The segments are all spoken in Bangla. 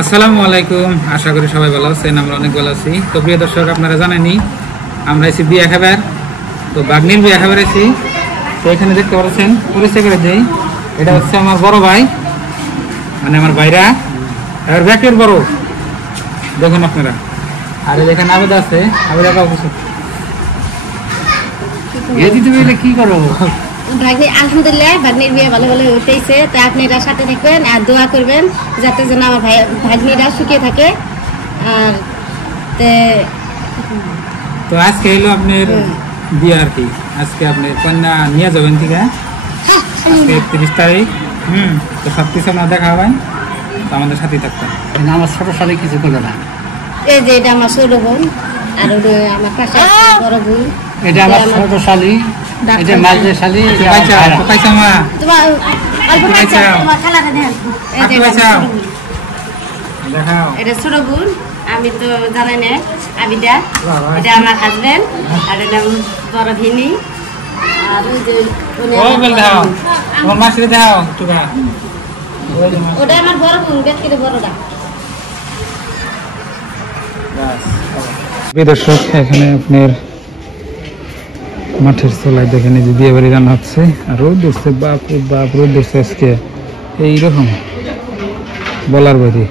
আসসালামু আলাইকুম, আশা করি সবাই ভালো আছেন। আমরা অনেক ভালো আছি। তো প্রিয় দর্শক, আপনারা জানেনই আমরা এসেছি বিয়ে খাবার। তো বাগনির বিয়ে খাবার এসেছি। তো এখানে দেখতে পাচ্ছেন, পরিচয় করে দিই, এটা হচ্ছে আমার বড় ভাই, মানে আমার ভাইরা এবার ব্যাকের বড়, দেখুন আপনারা। আর এখানে আবেদা আছে, আবেদা কাউকে কি করো? আলহামদুলিল্লাহ ভাগ্নির বিয়ে ভালো ভালো হইতেছে। তা আপনারা সাথে থাকবেন আর দোয়া করবেন যাতে যেন আমার ভাগ্নিরা সুখে থাকে। আর তো আজকে এলো আপনার বিয়ে আর কি। আজকে আপনি কন্যা নিয়ে যাবেন, ঠিক আছে? আজকে 31 তারিখ। তো সব কিছু আপনার দেখা হবে, তো আমাদের সাথেই থাকতেন। আমার ছোট শালি কিছু করবে না। এই যে এটা আমার ছোট বোন, আর আমার পাশে বড় বোন। এটা আমার ছোট শালি, এটা মাঝে শালি। এটা ছোট বোন, আমি তো জানাই না আবিদা। এটা আমার হাজবেন্ড, আর এটা বড় ভিনি। আর ওই যে ওটা আমার বড় বোন, ব্যক্তিগত বড়টা। দর্শক, এখানে আপনার মাঠের চলায় দেখেন যে বিয়ে বাড়ি রান্না হচ্ছে। আর রোদ ধরছে, বাপ রোদ ধরছে আজকে এইরকম বলার বাইরে,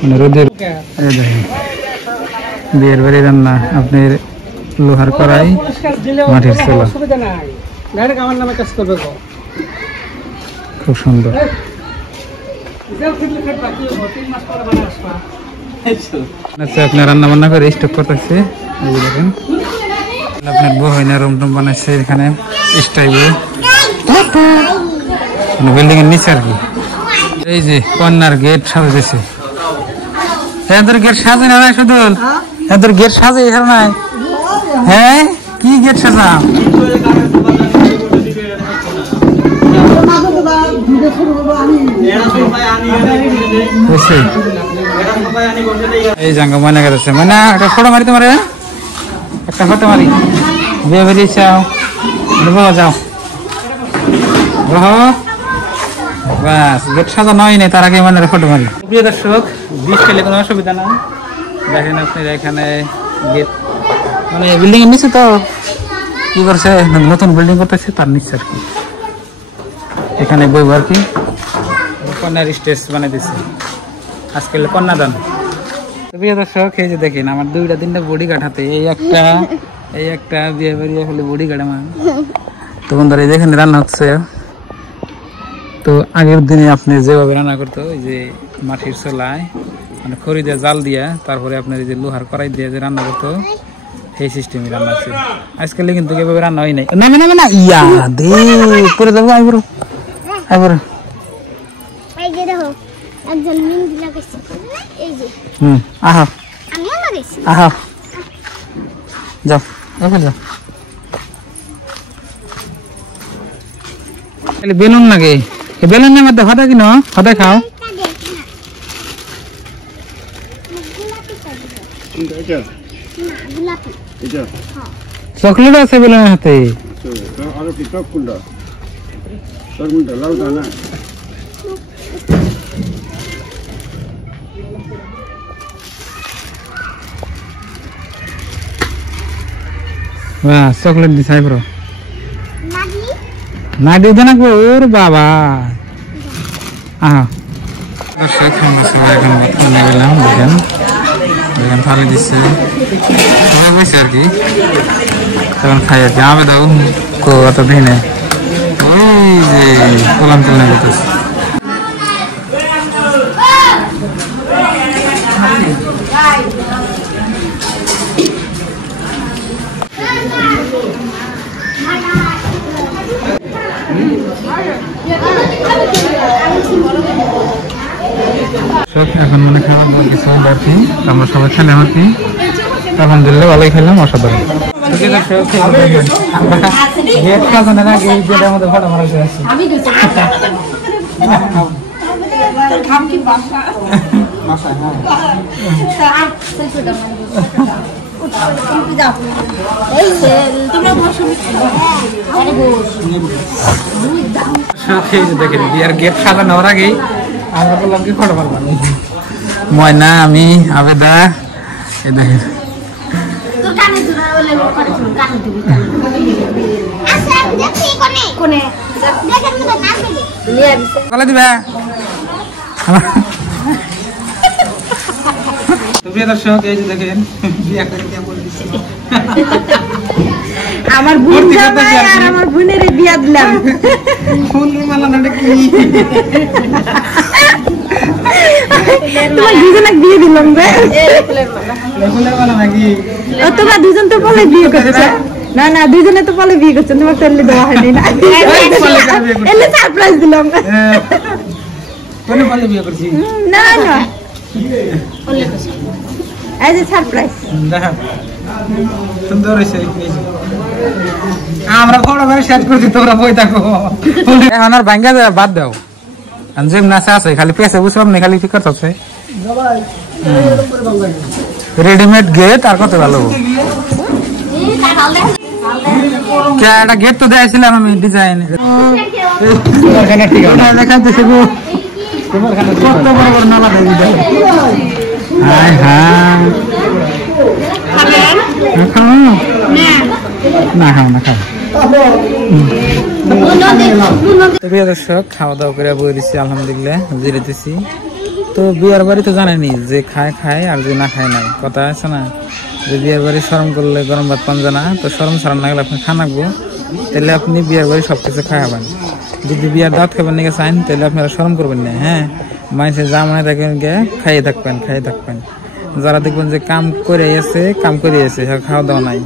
মানে রোদের। দেখেন বিয়ের বাড়ি রান্না, আপনার লোহার কড়াই, মাটির চলা, খুব সুন্দর। আচ্ছা, আপনার রান্না বান্না করে স্টক করতেছে। এই যে দেখেন আপনার বহিনা রুম টুম বানাইছে এখানে স্টাইলে, বিল্ডিং এর নিচে আর কি। এই যে কন্যার গেট সাজাইছে। এদের গেট সাজে না শুধু, এদের গেট সাজে এখানে নাই। হ্যাঁ, কি গেট সাজা? এই জাঙ্গা মনে করেছে, মানে একটা ফটো মারি, তোমার একটা ফটো মারি। বিয়ে বেরিয়ে চাও, যাও বাস। গেট সাজা নয় নাই, তার আগে মানে ফটো মারি। প্রিয় দর্শক, বৃষ্টি হলে কোনো অসুবিধা নাই। দেখেন আপনারা এখানে গেট, মানে বিল্ডিং এর নিচে তো কি করছে, নতুন বিল্ডিং করতেছে তার নিচে আর কি। এখানে বইব আর কি। কন্যার স্টেজ বানিয়ে দিচ্ছে আজকে, কন্যাদান। প্রিয় দর্শক, এই যে দেখেন আমার 2-3টা বডি গার্ড হাতে। এই একটা বিয়ে বাড়িয়ে হলে বডি গার্ড আমার। তো বন্ধুরা, এই দেখেন রান্না হচ্ছে। তো আগের দিনে আপনি যেভাবে রান্না করতো, ওই যে মাটির চলায়, মানে খড়ি দিয়ে জাল দিয়া, তারপরে আপনার এই যে লোহার কড়াই দিয়ে যে রান্না করতো, সেই সিস্টেমে রান্না আছে। আজকাল কিন্তু এভাবে রান্না হয় নাই। নামে না ইয়া দে পরে যাবো। আইবর যাও, বেলুন নাকি? বেলুন নেই মধ্যে হঠাৎ কিনো, হঠাৎ খাও। চকলেট আছে বেলুনের হাতে। চকলেট দিছে না দিতে না ওর বাবা। গেলাম, দেখেন দেখেন থালি দিচ্ছে আর কি। তখন খাই আর কি। আমি দাও অত দিনে ওই যে কোলাম তুলনা করতেছে। এখন মনে খাওয়া দাওয়া কিছু আর কি। আমরা সবাই খেলাম আর কি। আলহামদুলিল্লাহ ভালোই খেলাম, অসাধারণ। দেখেন বিয়ার গেট সাজানোর আগেই আমরা বললাম কি ফটো পারবা না ময়না আমি আবেদা এই দেখেন তোর কানে ধরা বলে করেছিল কানে দিবি আচ্ছা দেখি কোনে দেখেন মত না পেলে লিয়া দিছে বলে দিবা তো প্রিয় দর্শক এই যে দেখেন বিয়া করে দিয়া বল দিছি আমার বোন জামাই আর আমার বোনের বিয়া দিলাম কোন মালা নাটে কি তোমার দুজনক বিয়ে দিলাম রে ফুলের মালা নাকি তোমরা দুজন তো বলে বিয়ে করছে না না দুজনে তো বলে বিয়ে করছে তোমার তেল দেওয়া হয়নি না এলে সারপ্রাইজ দিলাম কোনে বলে বিয়ে করছি না না এই যে সারপ্রাইজ দেখা সুন্দর হয়েছে আমরা ফটো করে শেয়ার করছি তোমরা বই থাকো এখন আর ভাঙ্গা বাদ দাও যে নাচা আছে খালি পেছে বুঝলাম না খালি ফিকার আছে রেডিমেড গেট আর কত ভালো একটা গেট তো দিয়েছিলাম আমি ডিজাইন দেখাইতেছে গো কত বড় বড় নালা দেয় হাই হাই না খাও না খাও প্রিয় দর্শক খাওয়া দাওয়া করে বই দিচ্ছি আলহামদুলিল্লাহ জিরেতেছি তো বিয়ার বাড়ি তো জানেনি যে খায় খায় আর যে না খায় নাই কথা আছে না যে বিয়ার বাড়ি শরম করলে গরম ভাত পান জানা তো শরম সারাম না গেলে আপনি খানাকবো তাহলে আপনি বিয়ার বাড়ি সবকিছু খাওয়াবেন যদি বিয়ার দাঁত খাবেন নাকি চাইন তাহলে আপনারা শরম করবেন না হ্যাঁ মানুষের যা মনে থাকবেন খাইয়ে থাকবেন যারা দেখবেন যে কাম করে আছে খাওয়া দাওয়া নাই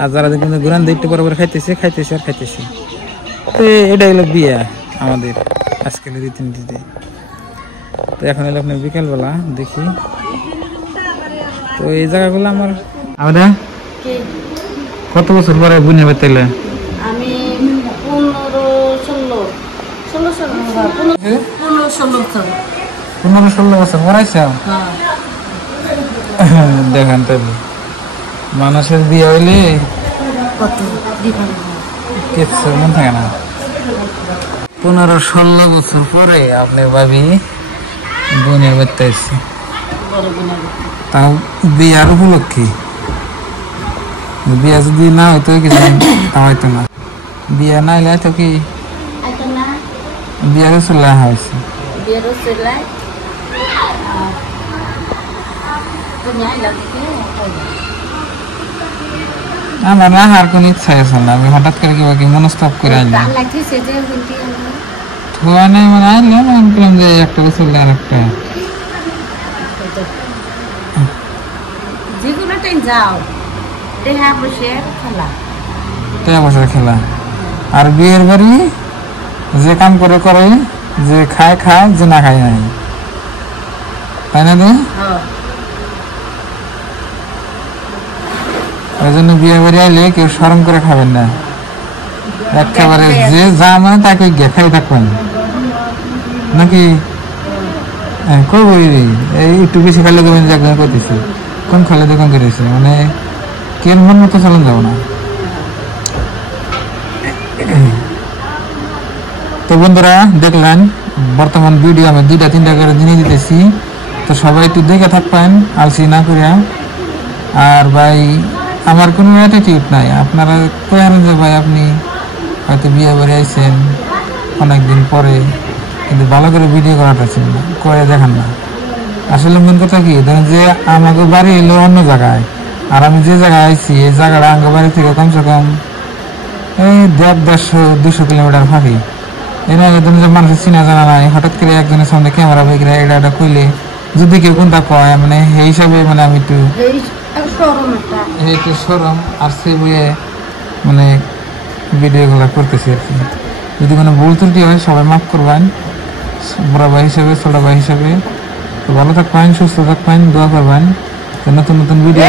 আর যারা দেখবেন যে গুরান দিকটা বরাবর খাইতেছে তো এটা হলো বিয়া আমাদের আজকাল রীতিনীতিতে তো এখন হলো আপনার বিকালবেলা দেখি তো এই জায়গাগুলো আমার আমাদের কত বছর পরে বুনে বেতাইলে আমি 15-16 বছর পড়াইছে দেখেন তাহলে মানুষের বিয়ে হইলে কিছু মন থাকে না 15-16 বছর পরে আপনার ভাবি বোনে বেতাইছে তাও বিয়ার উপলক্ষে বিয়া যদি না হইতো কিছু তা হইতো না বিয়া না হইলে তো কি বিয়ারও চলে হয়েছে আমার না আর কোন ইচ্ছা আছে না আমি হঠাৎ করে কি মনস্তাপ করে আনলাম ধোয়া নেই মানে আনলাম আমি বললাম যে একটা বছর আর একটা খেলা আর বিয়ের বাড়ি যে কাম করে যে খায় যে না খায় নাই তাই না রে ওই জন্য বিয়ে বাড়ি আইলে কেউ শরম করে খাবেন না একেবারে যে যা মানে তাকে খাই থাকবেন নাকি কই এই একটু বেশি খালে দেবেন যে একজন করতেছি কোন খালে দোকান করেছে মানে কেন মন মতো চালান যাবো না তো বন্ধুরা দেখলেন বর্তমান ভিডিও আমি 2-3টা করে দিনে দিতেছি তো সবাই একটু দেখে থাকবেন আলসি না করিয়া আর ভাই আমার কোনো অ্যাটিটিউড নাই আপনারা কয়েন যে ভাই আপনি হয়তো বিয়ে বাড়ি আইছেন অনেকদিন পরে কিন্তু ভালো করে ভিডিও করা পাচ্ছেন না করে দেখান না আসলে মেন কথা কি ধরেন যে আমাকে বাড়ি এলো অন্য জায়গায় আর আমি যে জায়গায় আইছি এই জায়গাটা আমার বাড়ি থেকে কমসে কম এই 150-200 কিলোমিটার ফাঁকি এর আগে ধরেন যে মানুষের চিনা জানা নাই হঠাৎ করে একজনের সামনে ক্যামেরা বাইকরা এটা কইলে যদি কেউ কোনটা কয় মানে সেই হিসাবে মানে আমি একটু সরম আর সে বইয়ে মানে ভিডিওগুলো করতেছি আর কি যদি কোনো ভুল ত্রুটি হয় সবাই মাফ করবেন বড় ভাই হিসাবে ছোট ভাই হিসাবে তো ভালো থাকবেন সুস্থ থাকবেন দোয়া করবেন নতুন ভিডিও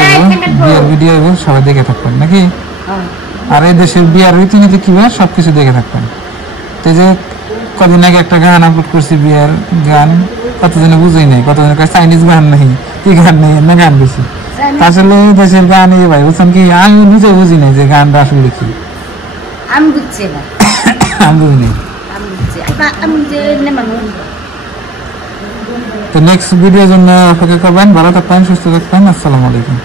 বিয়ার ভিডিও সবাই দেখে থাকবেন নাকি আর এই দেশের বিয়ার রীতিনীতি কি হয় সবকিছু দেখে থাকবেন তো যে কদিন আগে একটা গান আপলোড করছি বিয়ার গান কতজনে বুঝেই নাই কতজনের কাছে চাইনিজ গান নেই কি গান নেই না গান বেশি আসলে দেশের গান এই ভাই বুঝছেন কি আমি নিজে বুঝি নাই যে গানটা আসলে কি আমি বুঝছি না আমি বুঝি নাই আমি যে মানুষ তো নেক্সট ভিডিওর জন্য অপেক্ষা করবেন। ভালো থাকবেন, সুস্থ থাকবেন। আসসালামু আলাইকুম।